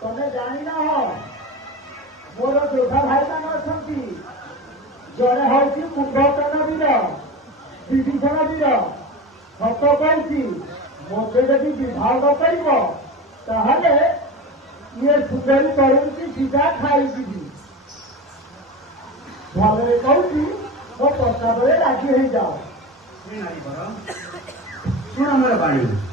तमें जानी ना हो मोर जोधा भाई मान अच्छा जड़े हूँ कुंभकर्ण वीर विभीषण वीर सत कही मत जदि विभाग कर ये सुंदरी तरुण की सीधा खाई भले कहूँ मो प्रस्ताव राजी हो जाओ शुण मोर बाणी